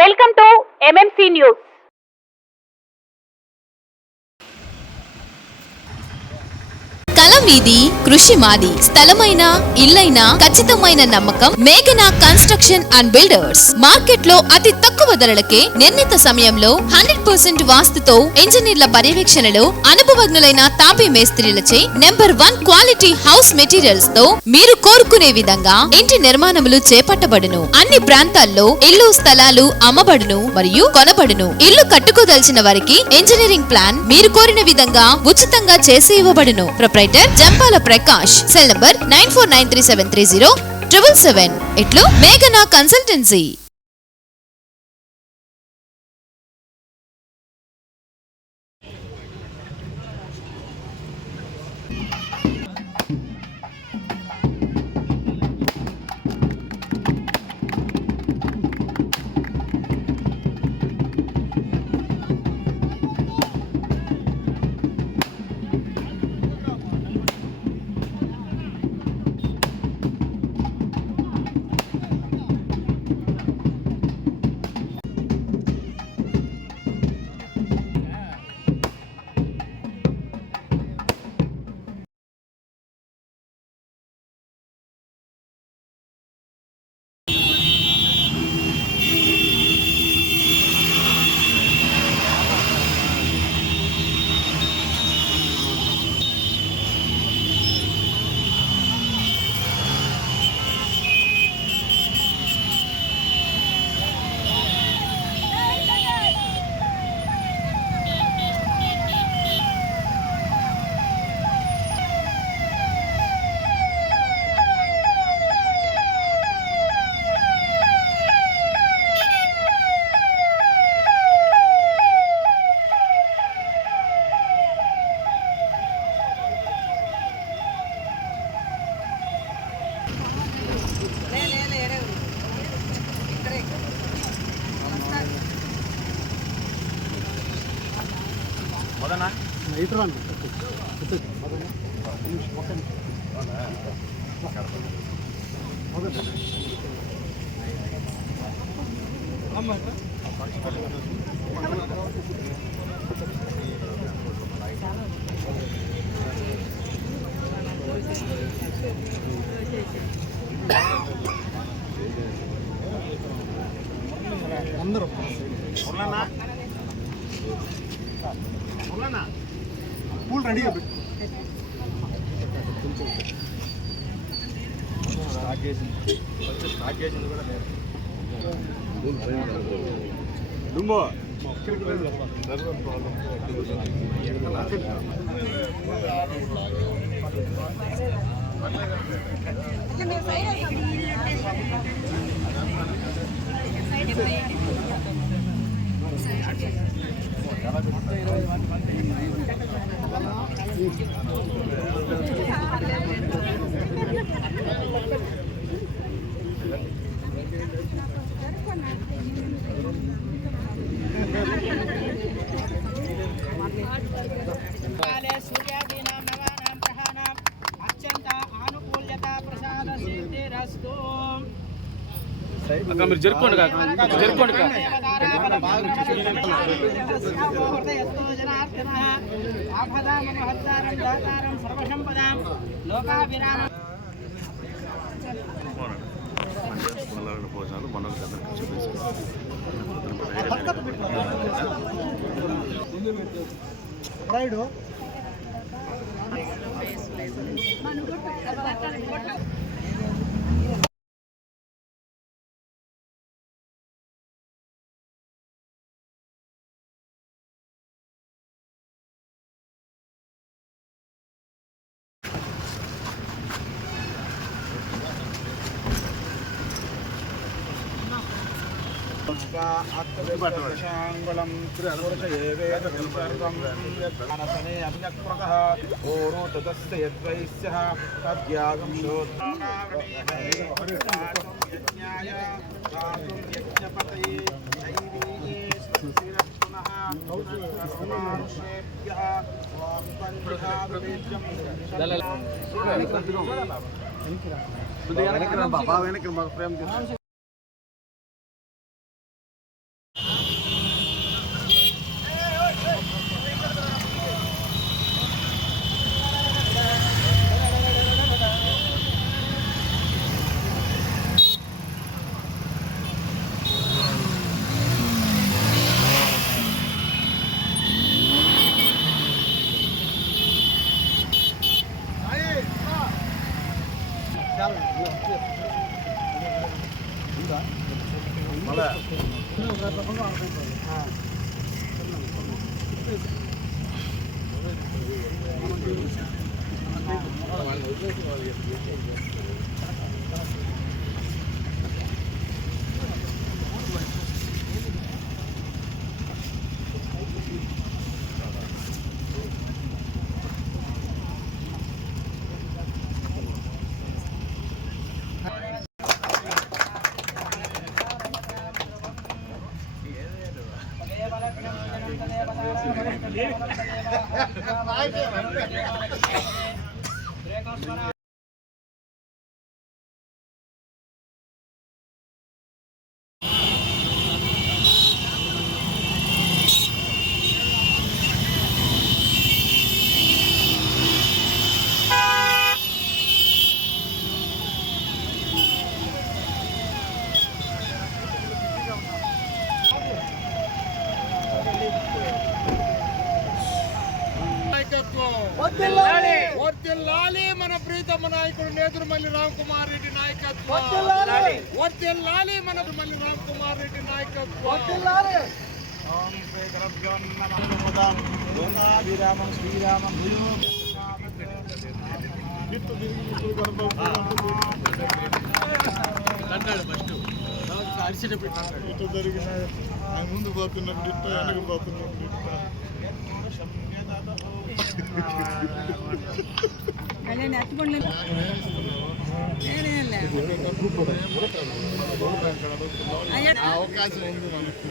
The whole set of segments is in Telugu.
Welcome to MMC news. కలం మీది, కృషి మాది. స్థలమైన, ఇల్లైనా ఖచ్చితమైన నమ్మకం మేఘనా కన్స్ట్రక్షన్ అండ్ బిల్డర్స్. మార్కెట్ లో అతి తక్కువ ధరలకే నిర్ణీత సమయంలో 100% వాస్తుతో ఇంజనీర్ల పర్యవేక్షణలో అనుభవజ్ఞులైన తాపీ మేస్త్రీలచే నెంబర్ 1 క్వాలిటీ హౌస్ మెటీరియల్స్ తో మీరు కోరుకునే విధంగా ఇంటి నిర్మాణములు చేపట్టబడును. అన్ని ప్రాంతాల్లో ఇల్లు స్థలాలు అమ్మబడును మరియు కొనబడును. ఇల్లు కట్టుకోదలిచిన వారికి ఇంజనీరింగ్ ప్లాన్ మీరు కోరిన విధంగా ఉచితంగా చేసి ఇవ్వబడును. Proprietor Jampala Prakash. Cell number 9493730777. ఇట్లు మేఘనా కన్సల్టెన్సీ. అందరూ పూలు రెడీగా పెట్టు. డుంబో మీరు జరుపుకోండి జరుపుకోండి. భోజనాలు మనకు ఆత్మవిశాంగులం త్రివర్షయేవేదం మనసనే అభినక్రతః ఓరో తదస్య యద్వైస్యః తద్యాగం శోత్నాయ దాతుం యజ్ఞపతయే దైవీయే స్థిరస్తునః ఔషధస్మార్షేభ్యః ఓం పంచహావేజ్యం దళల వర్ధిల్లాలి మన ప్రీతమ నాయకుడు నేదురుమల్లి రామ్ కుమార్ రెడ్డి నాయకత్వం. వర్ధిల్లాలి మన మల్లి రామ్ కుమార్ రెడ్డి నాయకత్వం. ఓం శ్రీ గురుభ్యో నమః. లోకాభిరామం శ్రీరామం ఇటు జరిగిన ముందు పోతున్నప్పుడు ఇట్ట వెనక పోతున్నప్పుడు ఇట్ట అవకాశం ఉంది మనకు.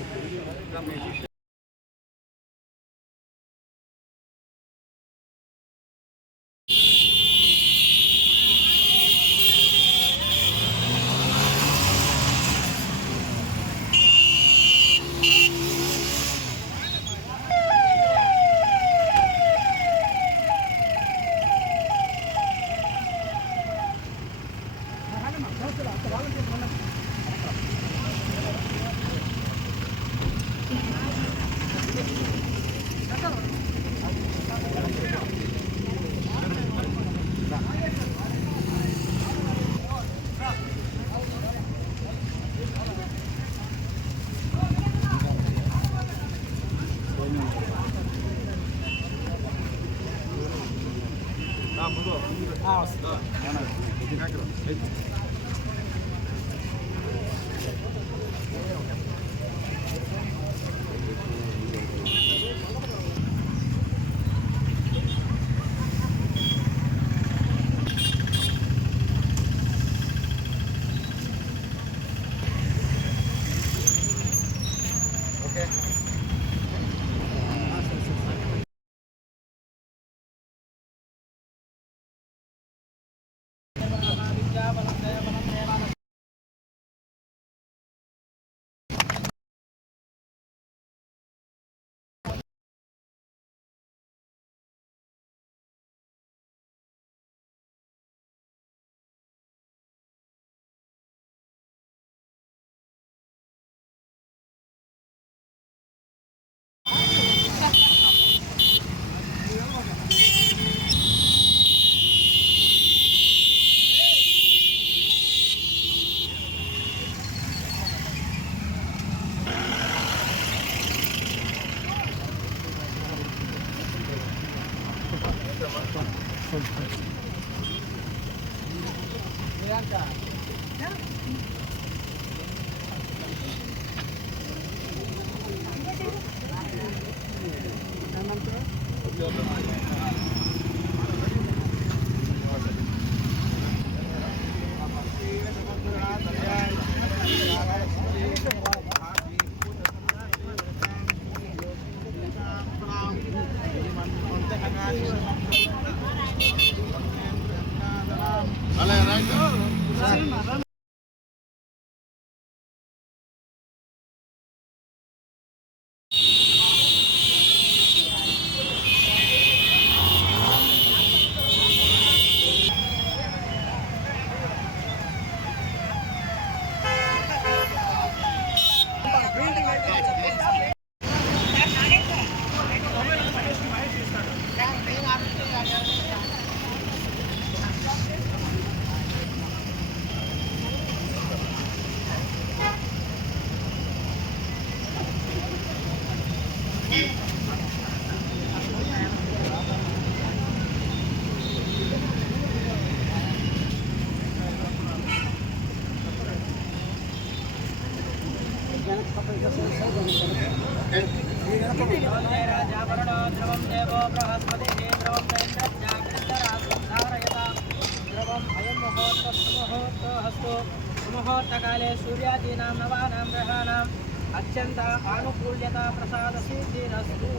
मुहूर्तकाले सूर्यादीनां नवानां ग्रहाणाम् अत्यन्त आनुकूल्यता प्रसाद सिद्धिरस्तु।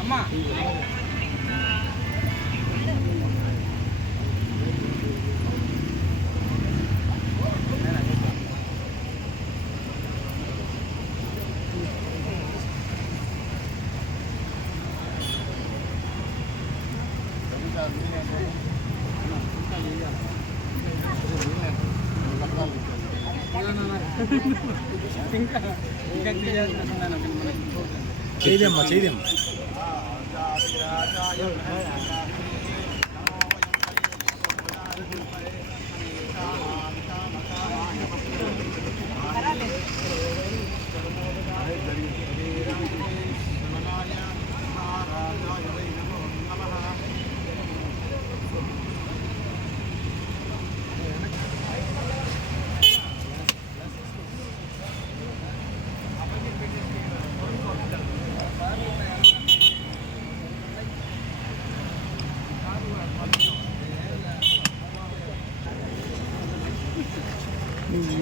అమ్మా చేయదమ్మా చేయదమ్మా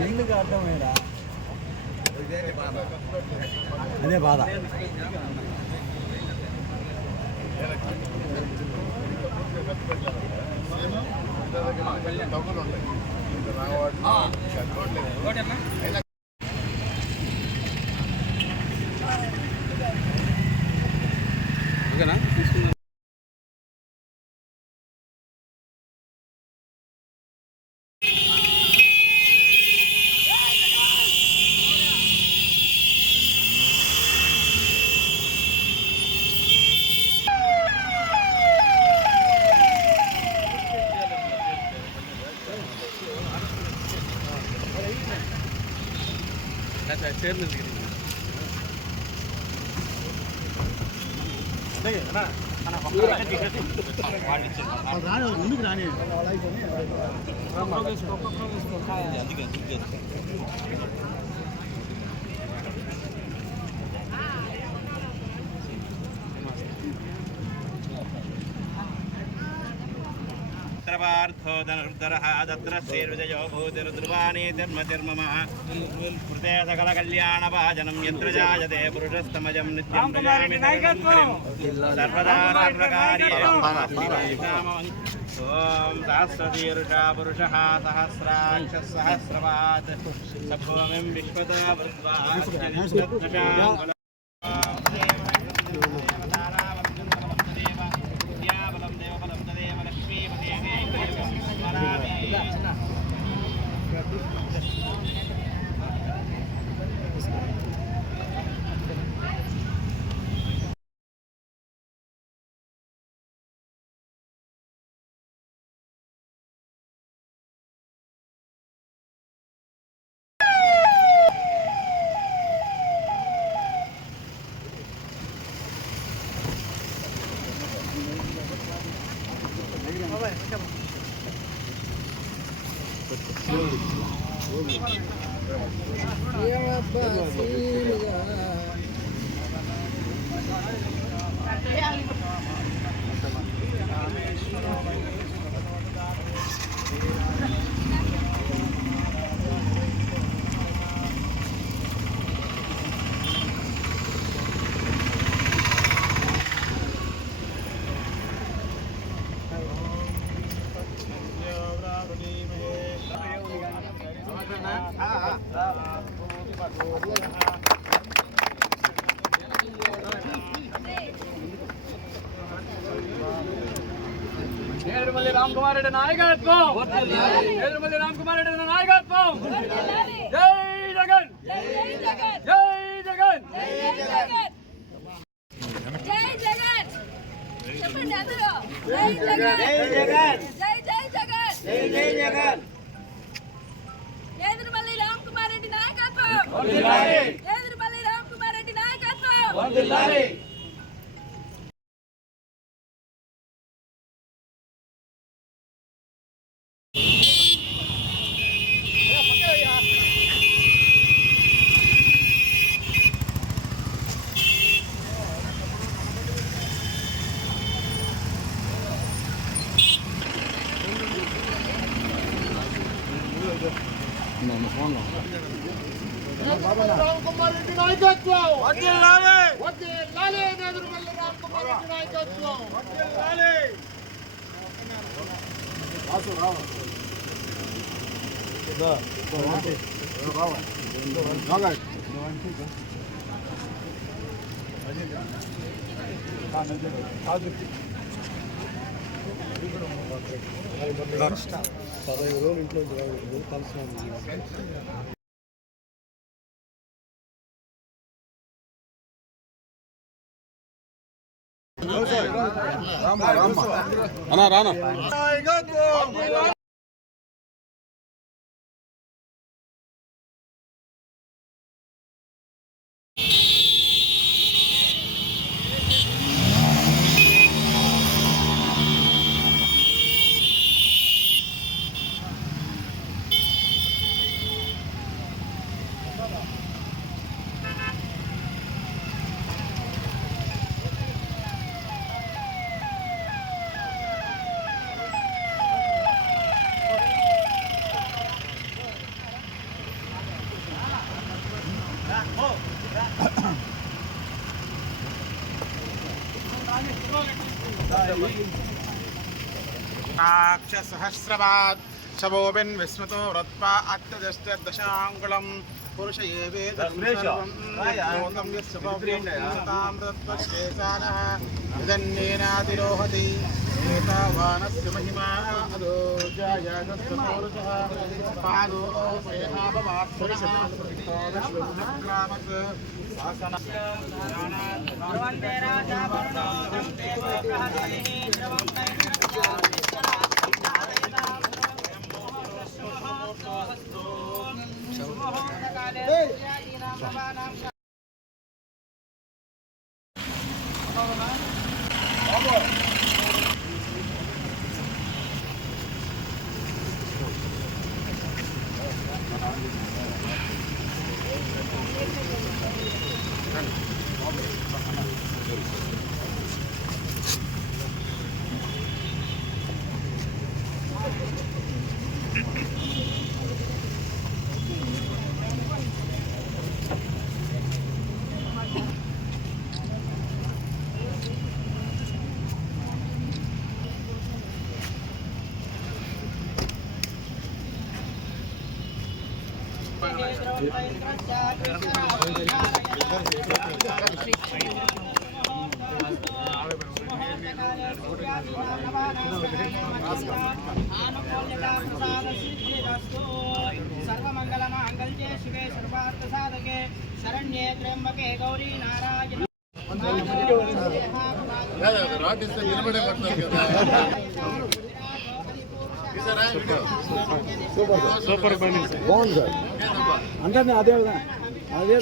ఎందుకు అర్థమైనా అదే బాధ ఓకేనా తీసుకుందాం. చైర్మన్ రాని ముందుకు రాని धनुर्धरः भूतिर्ध्रुवाणी धर्मतिर्ममः कृते सकलकल्याणभाजनं यत्र जायते पुरुषस्तमजं नित्यं सर्वदा ॐ सहस्रशीर्षा पुरुषः सहस्राक्षः सहस्रपात् सभूमिं विश्वतो वृत्वा నేదురుమల్లి రామ్ కుమార్ రెడ్డి నాయకత్వం. నేదురుమల్లి రామ్ కుమార్ రెడ్డి నాయకత్వం. జై జగన్. చెప్పండి అందరూ జై జగన్ జై జై జగన్ జై జై జగన్ నేదురుమల్లి రామ్ కుమార్ రెడ్డి నాయకత్వం వందనాలి నేదురుమల్లి రామ్ కుమార్ రెడ్డి నాయకత్వం వందనాలి రామ్ కుమార్ రెడ్డి నాయకత్వం వర్ధిల్లాలి నేదురుమల్లి రామ్ కుమార్ రెడ్డి నాయకత్వం వర్ధిల్లాలి అన్నా రానా నాయకత్వం सहस्रवाद शवोबिन् विस्मृतो रत्वा अत्यदष्टदशाङ्गुलं पुरुष एवेदं यस्य भव्यतामृतत्वशेषानः यदन्येनातिरोहति एतावानस्य महिमा अदो जायगस्य पुरुषः पादो सेहाभवात् पुरुषः वन्दे राजा वर्णो वन्दे देवग्रहधनिः सर्वमंगलमांगल्ये शिवे सर्वार्थसाधके शरण्ये त्र्यंबके गौरी नारायणी సూపర్ పని బాగుంది సార్ అందరినీ అదే అదే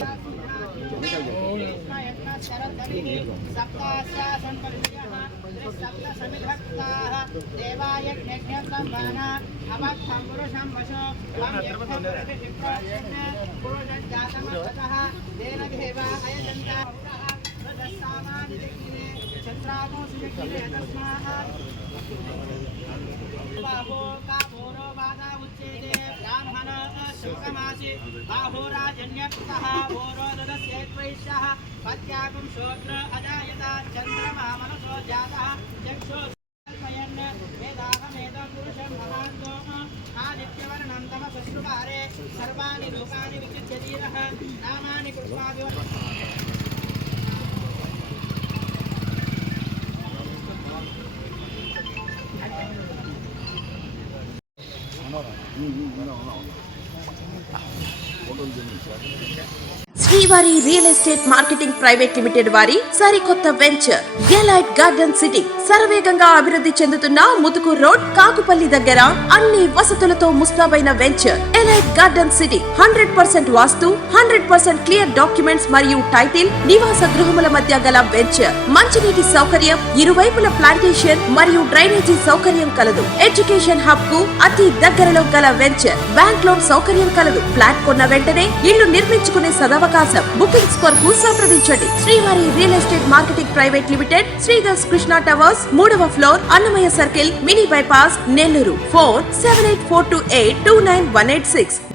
बाहो कामोरो बाधा उच्यते ब्राह्मण शुभमासि बाहुराजन्यक्तः भोरो ददस्यैत्वैष्यः पत्यागं श्रोत्र अजायता चन्द्रमा मनसो जातः चक्षो कल्पयन् वेदाहमेदं पुरुषं महान्तो आदित्यवर्णं तमसश्रुवारे सर्वाणि लोकानि विचित्य धीरः नामानि कृत्वाभिव శ్రీవారి real estate marketing private limited వారి సరికొత్త వెంచర్ ఎలైట్ గార్డెన్ సిటీ శరవేగంగా అభివృద్ధి చెందుతున్న ముతుకూర్ రోడ్ కాకుపల్లి దగ్గర అన్ని వసతులతో ముస్తాబైన వెంచర్ ఎలైట్ గార్డెన్ సిటీ 100% వాస్తు 100% క్లియర్ డాక్యుమెంట్స్ మరియు టైటిల్ నివాస గృహముల మధ్య గల వెంచర్ మంచినీటి సౌకర్యం ఇరువైపుల ప్లాంటేషన్ మరియు డ్రైనేజీ సౌకర్యం కలదు ఎడ్యుకేషన్ హబ్ కు అతి దగ్గరలో గల వెంచర్ బ్యాంక్ లోన్ సౌకర్యం కలదు ఫ్లాట్ కొన్న వెంటనే ఇల్లు నిర్మించుకునే సదవకాశం బుకింగ్స్ కొరకు సంప్రదించండి Srivari real estate marketing private limited Sridhar's Krishna towers 3వ floor Annamayya circle mini bypass Nellore 4784282986